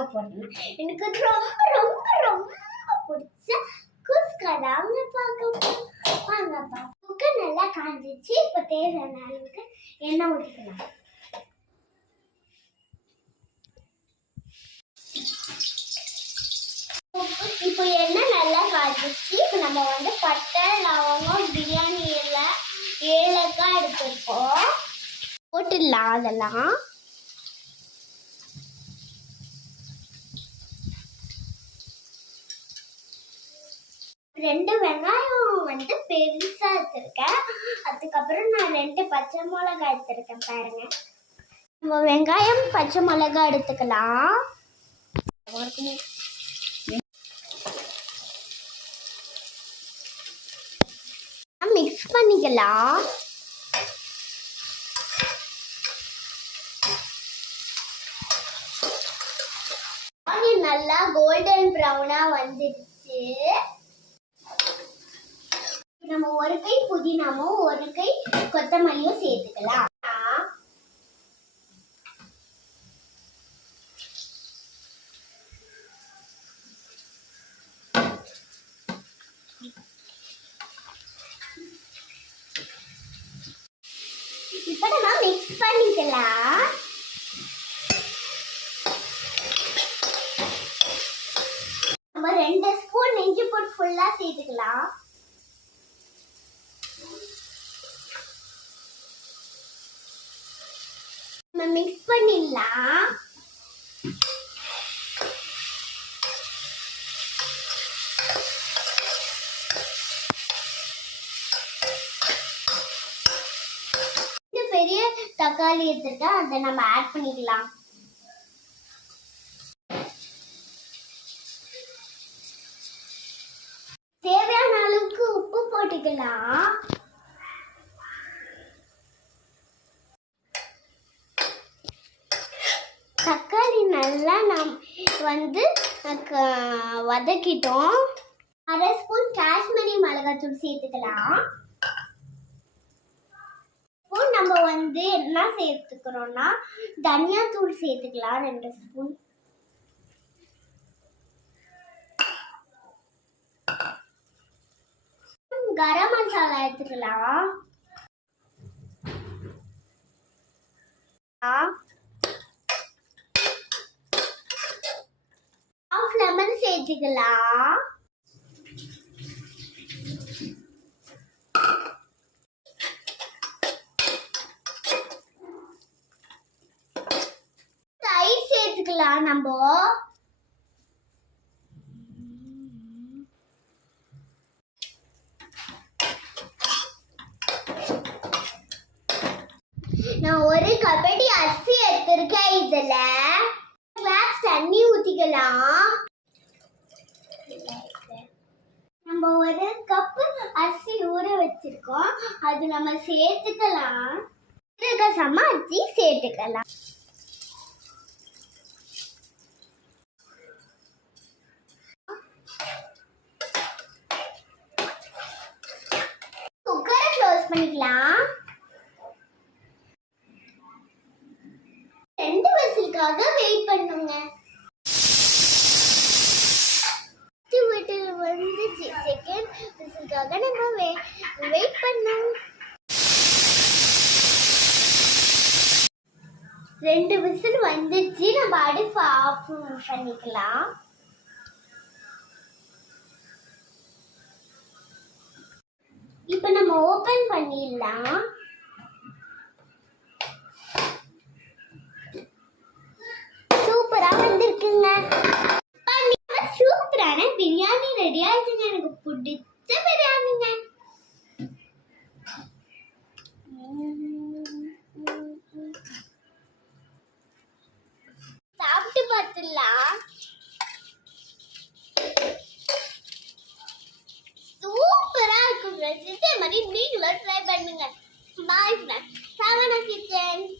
பார்க்க போறோம். எனக்கு ரொம்ப ரொம்ப ரொம்ப பிடிச்ச குஸ்கா தாங்க பார்க்க போறோம். வாங்கப்பா. குக்கர் நல்லா காஞ்சிச்சு. இப்போ தேவையான அளவுக்கு எண்ணெய் ஊற்றிக்கலாம். இப்போ எண்ணெய் நல்லா காஞ்சிச்சு. இப்போ நம்ம பட்டை, லவங்கம், பிரியாணி இலை, ஏலக்காய் எடுத்துருக்கோம். போட்டுடலாம். அதெல்லாம் 2 வெங்காயம் பெருசா எடுத்திருக்கேன். அதுக்கப்புறம் நான் 2 பச்சை மிளகாய் எடுத்திருக்கேன். பாருங்க, நம்ம வெங்காயம் பச்சை மிளகாய் எடுத்துக்கலாம். மிக்ஸ் பண்ணிக்கலாம். நல்லா கோல்டன் ப்ரௌனா வந்துடுச்சு. நம்ம ஒரு கை புதினாமும் ஒரு கை கொத்தமல்லியும் சேர்த்துக்கலாம். இப்ப நம்ம மிக்ஸ் பண்ணிக்கலாம். நம்ம 2 ஸ்பூன் இஞ்சி பூண்டு ஃபுல்லா சேர்த்துக்கலாம். நம்ம மிக்ஸ் பண்ணிடலாம். இந்த பெரிய தக்காளி எடுத்துட்டு அதை நம்ம ஆட் பண்ணிக்கலாம். தேவையான அளவுக்கு உப்பு போட்டுக்கலாம். தக்காளி நல்லா வதக்கிட்டோம். 1/2 ஸ்பூன் காஷ்மீரி மிளகாத்தூள் சேர்த்துக்கலாம். நம்ம என்ன சேர்த்துக்கிறோம்னா தனியா தூள் சேர்த்துக்கலாம். 2 ஸ்பூன். கரம் மசாலா எடுத்துக்கலாம். half லெமன் சேர்த்துக்கலாம். தயிர் சேர்த்துக்கலாம். நம்ம நான் ஒரு கபடி அரிசி எடுத்திருக்கேன். இதுல கிளாஸ் தண்ணி ஊத்திக்கலாம். நம்ம ஒரு கப் அரிசி ஊற வச்சிருக்கோம். அது நம்ம சேர்த்துக்கலாம். அரிசி சேர்த்துக்கலாம். குக்கரை க்ளோஸ் பண்ணிக்கலாம். 2 விசிலுக்காக வெயிட் பண்ணுங்க. செகண்ட் விசிலுக்காக நம்ம வெயிட் பண்ணோம். 2 விசில் வந்துச்சு. நம்ம அடுப்பு ஆஃப் பண்ணிக்கலாம். இப்போ நம்ம ஓபன் பண்ணிடலாம். சூப்பரா வந்திருக்குங்க. சூப்பரான பிரியாணி ரெடி ஆயிடுச்சுங்க. எனக்கு பிடிச்ச பிரியாணிங்க. சாப்பிட்டு பார்த்துடலாம். சூப்பரா இருக்கும். இதே மாதிரி நீங்களும் ட்ரை பண்ணுங்க. Bye friends.